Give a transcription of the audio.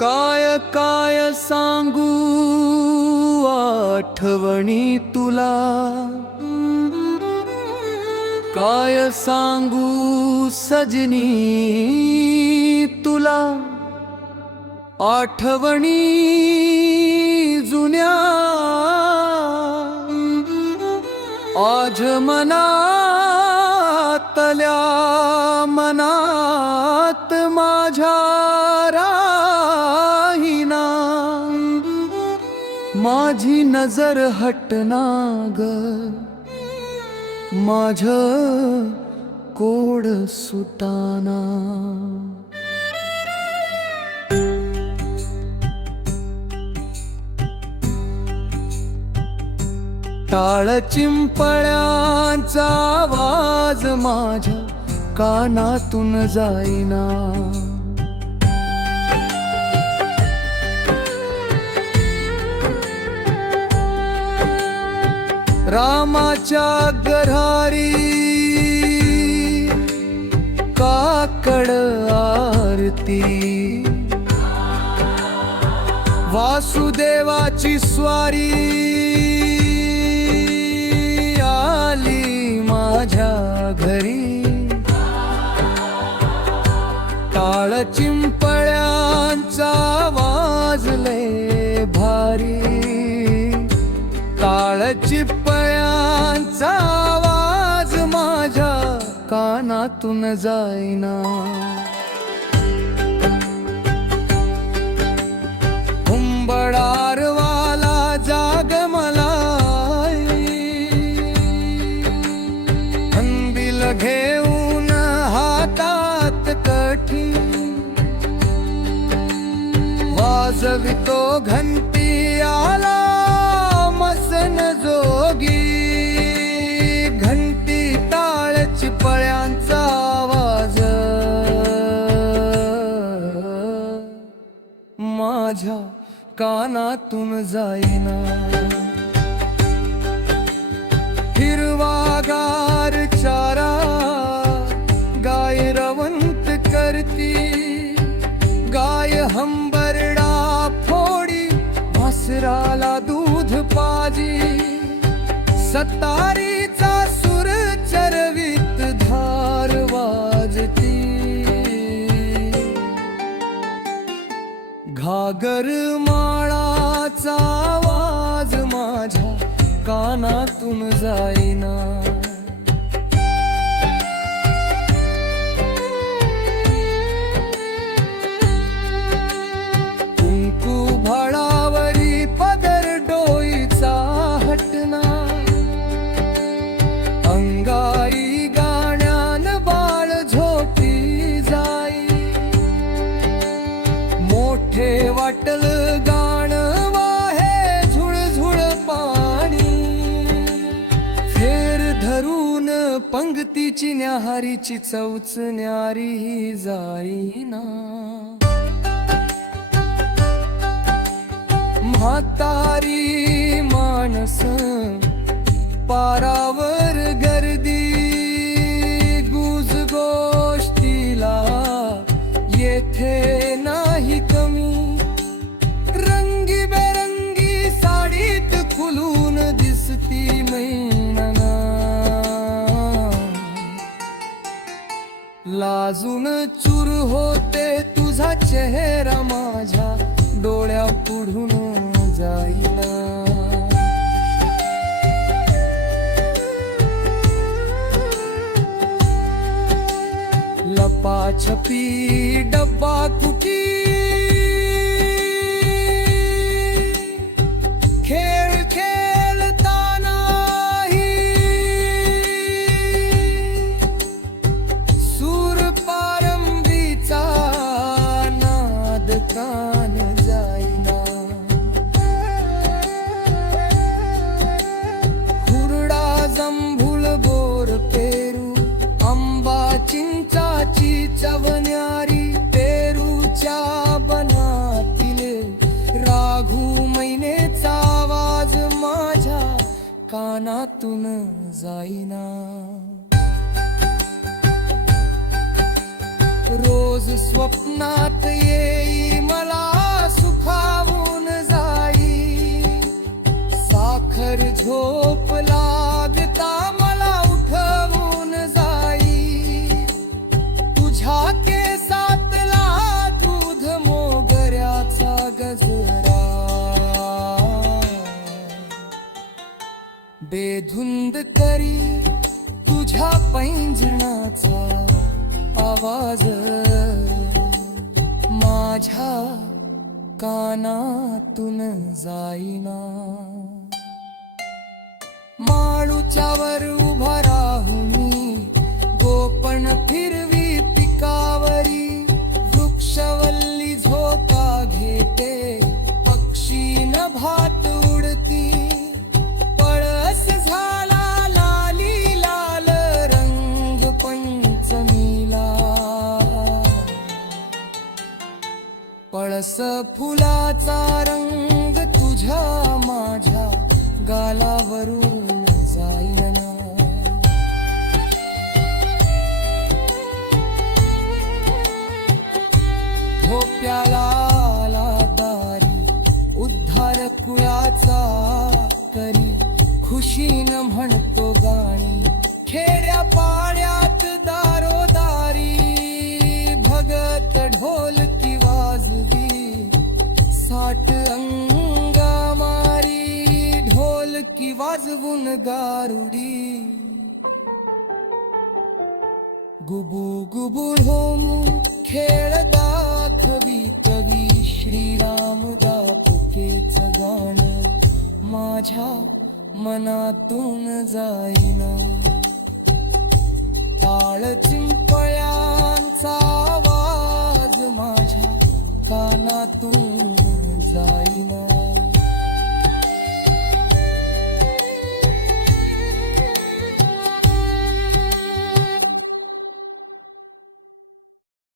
काय काय सांगू आठवणी तुला, काय सांगू सजनी तुला, आठवणी जुन्या आज मनातल्या मनात माझ्या राहीना, माझी नजर हटना ग माझं कोड सुटाना। टाळ चिंपळ्यांचा आवाज माझ्या कानातून जाईना, रामाच्या गरारी काकड आरती, वासुदेवाची स्वारी आली माझ्या घरी। टाळ चिंपळ्यांचा आवाज लय भारी, टाळ चिंपळ्यांचा आवाज माझ्या कानातून जाईना। हुंबडारवाला जाग मला हंबिल घेऊन हातात कठी, वाजवितो घंटी आला मसन जोगी, घंटी टाळ चिपळ्यांचा आवाज माझ्या कानातून जाईना। हिरवागार चारा गाय रवंत करती, गाय हंबरडा फोडी वासराला दूध पाजी, सतारीचा सूर चरवीत धार वाजती, घागर माळाचा आवाज माझ्या कानातून जाईना। कुंकू भाळावरी पदर डोईचा हटना, अंगाई गाण्यान बाळ झोपी जाई, मोठे वाटल गाण वाहे झुळझुळ पाणी, फेर धरून पंगतीची न्याहारीची चौच न्यारी जाईना। म्हातारी माणस पारावर गर्दी, गुज गोष्टीला येथे नाही कमी, रंगीबेरंगी साडीत खुलून दिसती मैनना, लाजून चूर होते तुझा चेहरा माझ्या डोळ्या पुढून जाईना। लपाछपी डब्बा कुटी, खेळ खेळतानाही सूर पारंबीचा नाद कान जाईना, हुरडा जंभूल बोर पेरू आंबा चिंचाची चवन्यारी, पेरूच्या बनातील राघू मैनेचा आवाज माझ्या कानातून जाईना। रोज स्वप्नात येई मला बेधुंद करी तुझ्या पैंजणाचा आवाज माझ्या कानातून जाईना. माळूच्या वर उभा राहुनी गोपण फिरवी पिकावरी. वृक्षवल्ली झोका घेते पक्षी नभात उडती. पळस झाला लाली लाल रंग पंचमीला. पळस फुलाचा रंग तुझ्या माझ्या गालावरून जाईना. झोप्याला आला दारी उद्धार कुळाचा करी. खुशीनं म्हणतो गाणी खेड्या पाड्यात दारोदारी. भगत ढोलकी वाजवी साठ अंगामारी. ढोलकी वाजवून गारुडी गुबू गुबू होमू खेळ दाखवी कवी. श्रीराम दापुकेच गाणं माझ्या मनातून जाईना. टाळ चिंपळ्यांचा आवाज माझ्या कानातून जाईना.